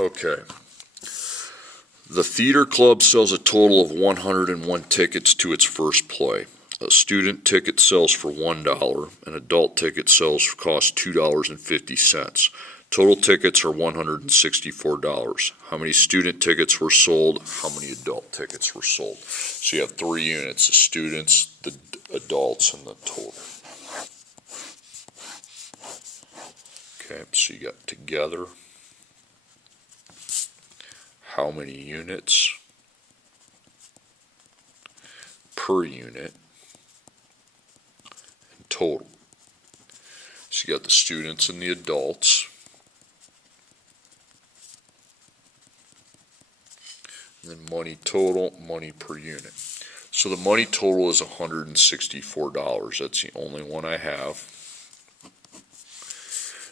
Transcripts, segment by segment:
Okay. The theater club sells a total of 101 tickets to its first play. A student ticket sells for $1. An adult ticket costs $2.50. Total tickets are $164. How many student tickets were sold? How many adult tickets were sold? So you have three units, the students, the adults, and the total. Okay, so you got together. How many units per unit in total? So you got the students and the adults. And then money total, money per unit. So the money total is $164. That's the only one I have.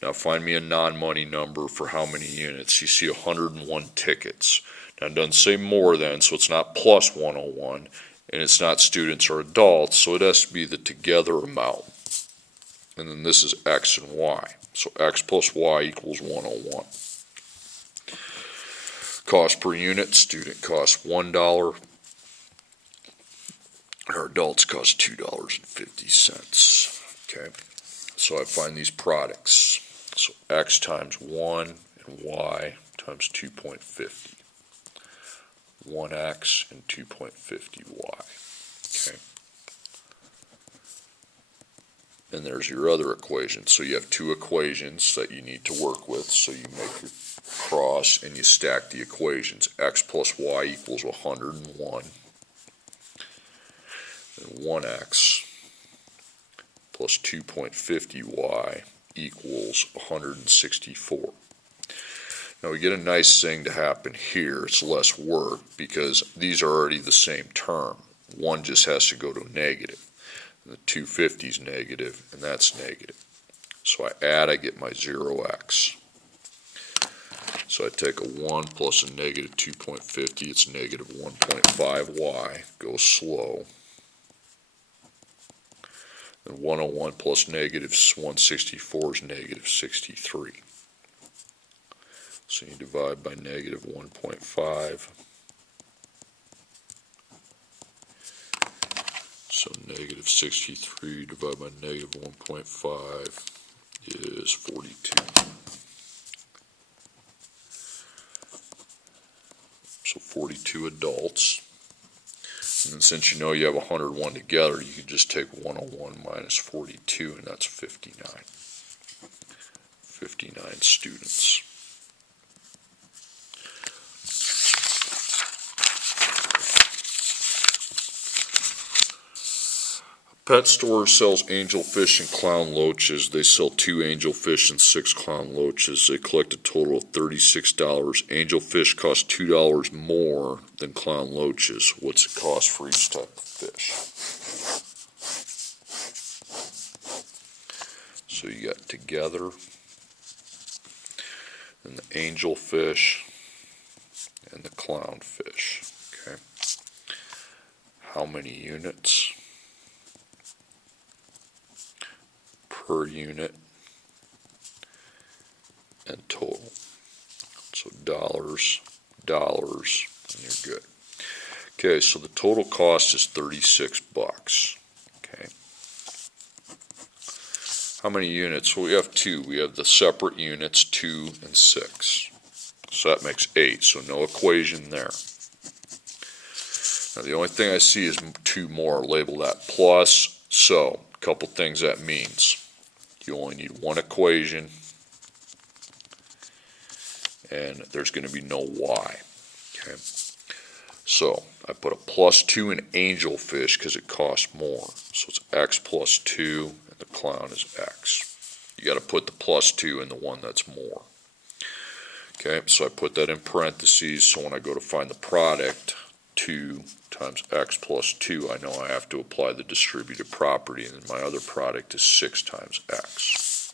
Now find me a non-money number for how many units. You see 101 tickets. Now it doesn't say more than, so it's not plus 101, and it's not students or adults, so it has to be the together amount. And then this is X and Y. So X plus Y equals 101. Cost per unit, student costs $1. Our adults cost $2.50. Okay, so I find these products. So X times 1 and Y times 2.50. 1X and 2.50Y. Okay. And there's your other equation. So you have two equations that you need to work with. So you make your cross and you stack the equations. X plus Y equals 101. And 1X plus 2.50Y equals 164. Now we get a nice thing to happen here. It's less work because these are already the same term. One just has to go to negative. And the 250 is negative, and that's negative. So I add, I get my 0x. So I take a 1 plus a negative 2.50, it's negative 1.5y, goes slow. And 101 plus negative 164 is negative 63. So you divide by negative 1.5. So negative 63 divided by negative 1.5 is 42. So 42 adults. And then since you know you have 101 together, you can just take 101 minus 42, and that's 59. 59 students. Pet store sells angelfish and clown loaches. They sell 2 angelfish and 6 clown loaches. They collect a total of $36. Angelfish cost $2 more than clown loaches. What's it cost for each type of fish? So you got together and the angelfish and the clownfish. Okay. How many units per unit and total? So dollars, and you're good. Okay, so the total cost is $36. Okay. How many units? Well, we have 2. We have the separate units, 2 and 6. So that makes 8, so no equation there. Now the only thing I see is 2 more. Label that plus. So a couple things that means. You only need one equation, and there's going to be no y. Okay. So I put a plus 2 in angelfish because it costs more. So it's x plus 2, and the clown is x. You got to put the plus 2 in the one that's more. Okay, so I put that in parentheses, so when I go to find the product, 2 times x plus 2, I know I have to apply the distributive property, and then my other product is 6 times x.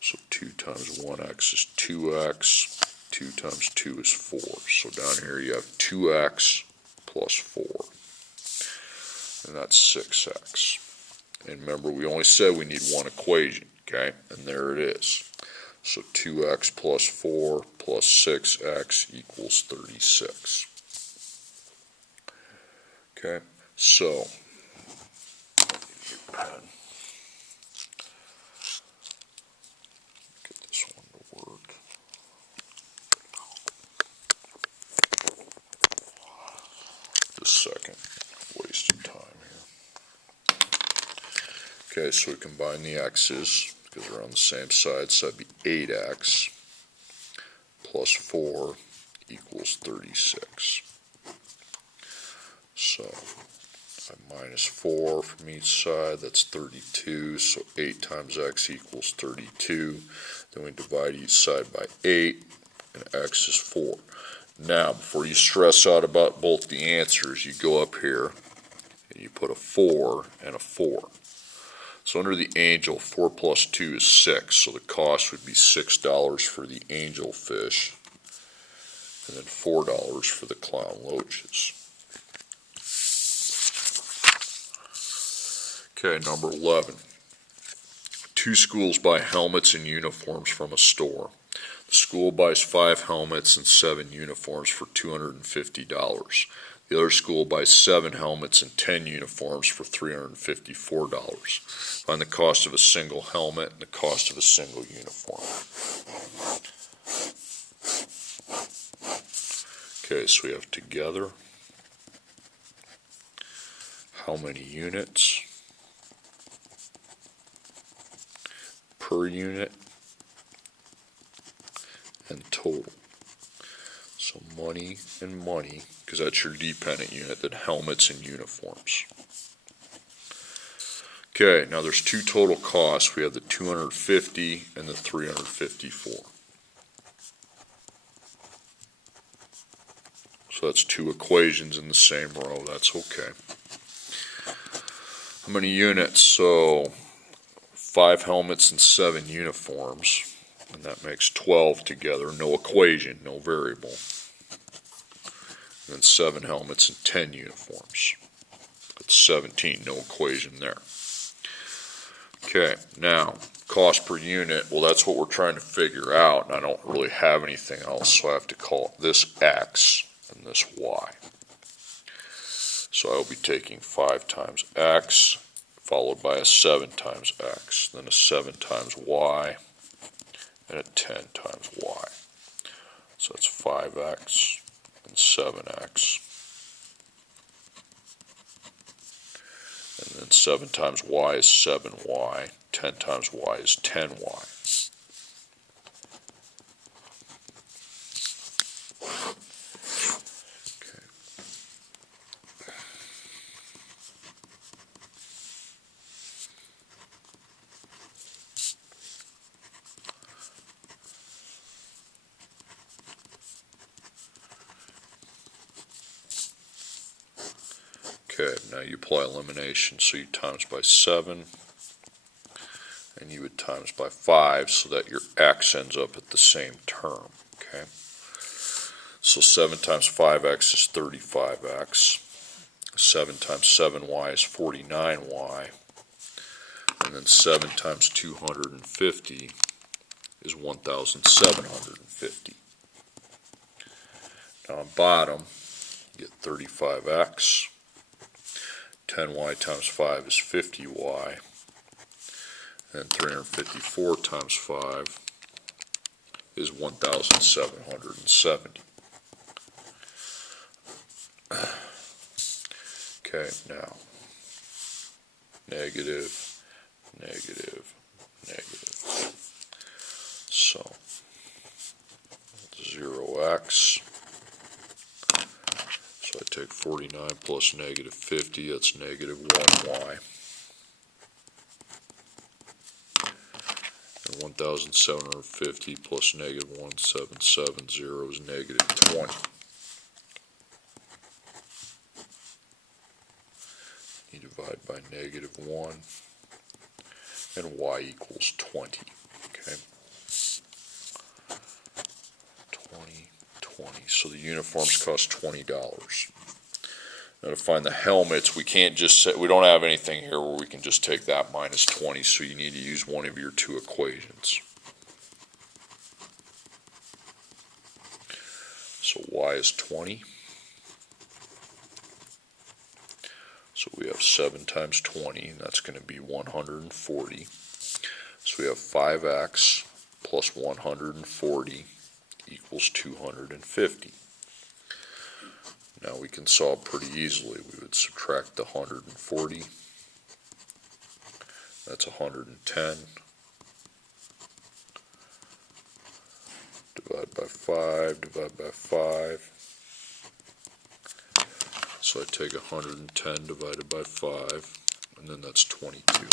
So 2 times 1x is 2x, 2 times 2 is 4. So down here you have 2x plus 4, and that's 6x. And remember, we only said we need one equation, okay? And there it is. So 2x plus 4 plus 6x equals 36. Okay, so get this one to work. Just a second, wasting time here. Okay, so we combine the x's because they're on the same side, so that'd be 8x plus 4 equals 36. So I minus 4 from each side, that's 32, so 8 times x equals 32. Then we divide each side by 8, and x is 4. Now, before you stress out about both the answers, you go up here and you put a 4 and a 4. So under the angel, 4 plus 2 is 6, so the cost would be $6 for the angel fish, and then $4 for the clown loaches. Okay, number 11. 2 schools buy helmets and uniforms from a store. The school buys 5 helmets and 7 uniforms for $250. The other school buys 7 helmets and 10 uniforms for $354. Find the cost of a single helmet and the cost of a single uniform. Okay, so we have together how many units per unit and total. So money and money, because that's your dependent unit, then helmets and uniforms. Okay, now there's 2 total costs. We have the 250 and the 354. So that's 2 equations in the same row. That's okay. How many units? So 5 helmets and 7 uniforms, and that makes 12 together. No equation, no variable. And then 7 helmets and 10 uniforms. That's 17, no equation there. Okay, now, cost per unit, well, that's what we're trying to figure out, and I don't really have anything else, so I have to call this x and this y. So I'll be taking 5 times x, followed by a 7 times x, then a 7 times y, and a 10 times y. So that's 5x and 7x. And then 7 times y is 7y, 10 times y is 10y. Okay, now you apply elimination, so you times by 7, and you would times by 5, so that your x ends up at the same term, okay? So 7 times 5x is 35x, 7 times 7y is 49y, and then 7 times 250 is 1,750. Now on bottom, you get 35x. 10y times 5 is 50y, and 354 times 5 is 1,770. Okay, now, negative, negative, negative. So, 0x. So I take 49 plus negative 50, that's negative 1y. And 1,750 plus negative 1,770 is negative 20. You divide by negative 1, and y equals 20. Okay. 20. So the uniforms cost $20. Now to find the helmets, we can't just say, we don't have anything here where we can just take that minus 20, so you need to use one of your 2 equations. y is 20. So we have 7 times 20, and that's going to be 140. So we have 5x plus 140 equals 250. Now we can solve pretty easily. We would subtract the 140. That's 110. Divide by 5, divide by 5. So I take 110 divided by 5, and then that's 22.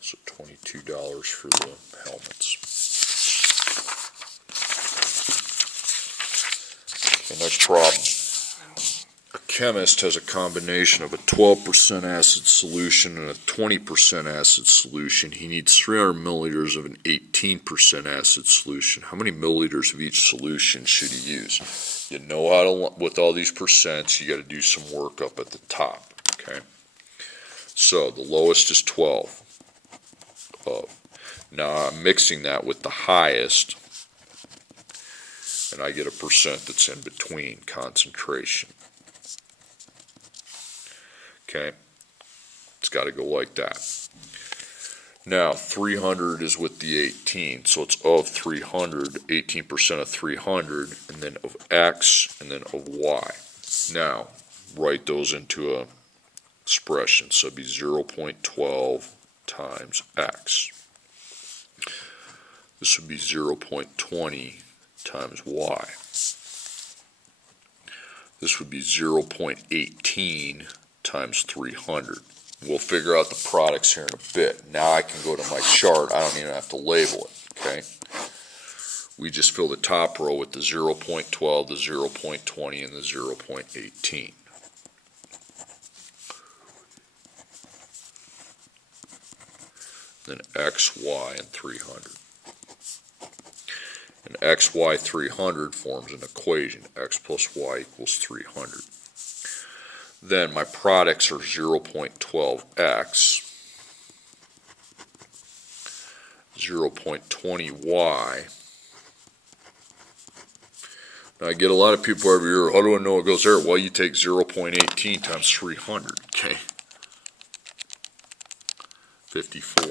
So $22 for the helmets. Okay, next problem. A chemist has a combination of a 12% acid solution and a 20% acid solution. He needs 300 milliliters of an 18% acid solution. How many milliliters of each solution should he use? You know how to, with all these percents, you got to do some work up at the top. Okay. So the lowest is 12. Now I'm mixing that with the highest, and I get a percent that's in between concentration. Okay, it's got to go like that. Now 300 is with the 18, so it's of 300, 18% of 300, and then of x, and then of y. Now write those into a expression, so it'd be 0.12 times x. This would be 0.20 times y. This would be 0.18 times 300. We'll figure out the products here in a bit. Now I can go to my chart. I don't even have to label it. Okay. We just fill the top row with the 0.12, the 0.20, and the 0.18. Then x, y, and 300. And x, y, 300 forms an equation. X plus y equals 300. Then my products are 0.12x, 0.20y. Now I get a lot of people every year, how do I know it goes there? Well, you take 0.18 times 300, okay? 54.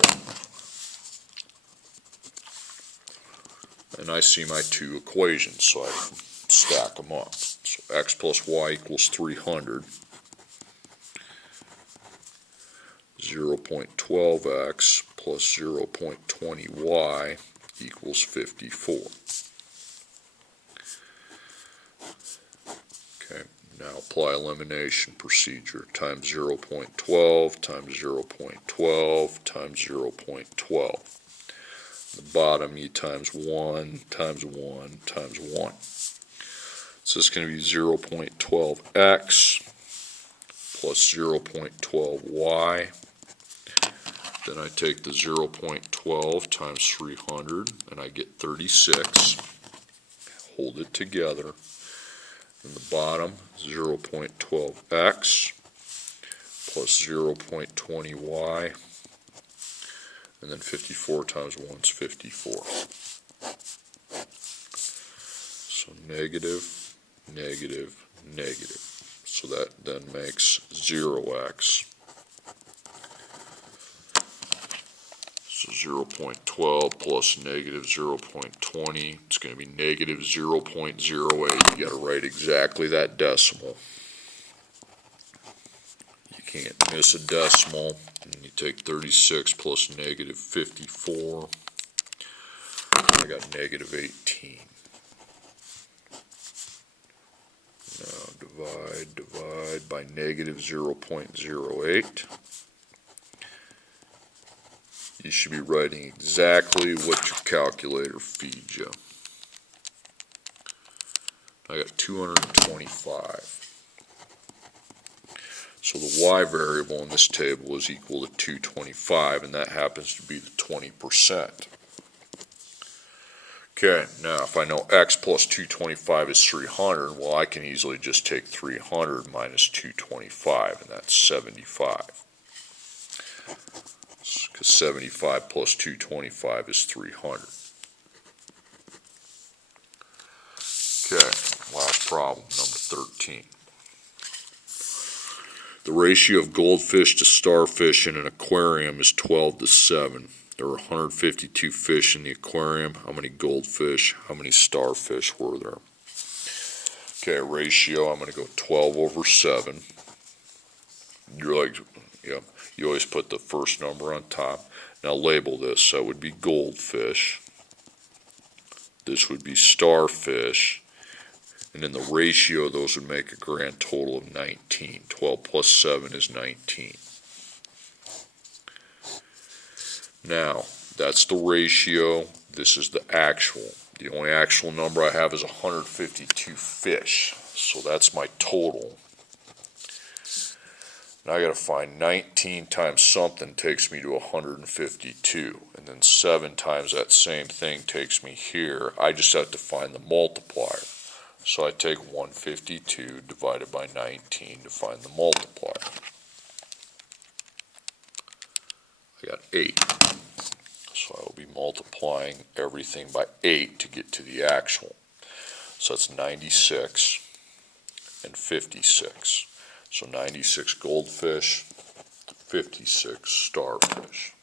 And I see my two equations, so I stack them up. So x plus y equals 300. 0.12x plus 0.20y equals 54. Okay, now apply elimination procedure. Times 0.12 times 0.12 times 0.12. The bottom you times 1 times 1 times 1. So it's going to be 0.12x plus 0.12y. Then I take the 0.12 times 300 and I get 36. Hold it together. And the bottom 0.12x plus 0.20y. And then 54 times 1 is 54. So negative, negative, negative. So that then makes 0x. So 0.12 plus negative 0.20. It's going to be negative 0.08. You got to write exactly that decimal. You can't miss a decimal. And you take 36 plus negative 54. I got negative 18. Now divide by negative 0.08. You should be writing exactly what your calculator feeds you. I got 225. So the y variable in this table is equal to 225, and that happens to be the 20%. Okay, now if I know x plus 225 is 300, well, I can easily just take 300 minus 225, and that's 75. Because 75 plus 225 is 300. Okay, last problem, number 13. The ratio of goldfish to starfish in an aquarium is 12 to 7. There were 152 fish in the aquarium. How many goldfish, how many starfish were there? Okay, ratio, I'm going to go 12 over 7. You're like, yeah, you always put the first number on top. Now label this. So it would be goldfish. This would be starfish. And then the ratio of those would make a grand total of 19. 12 plus 7 is 19. Now, that's the ratio. This is the actual. The only actual number I have is 152 fish. So that's my total. Now I got to find 19 times something takes me to 152. And then 7 times that same thing takes me here. I just have to find the multiplier. So I take 152 divided by 19 to find the multiplier. I got 8. So I will be multiplying everything by 8 to get to the actual. So that's 96 and 56. So 96 goldfish, 56 starfish.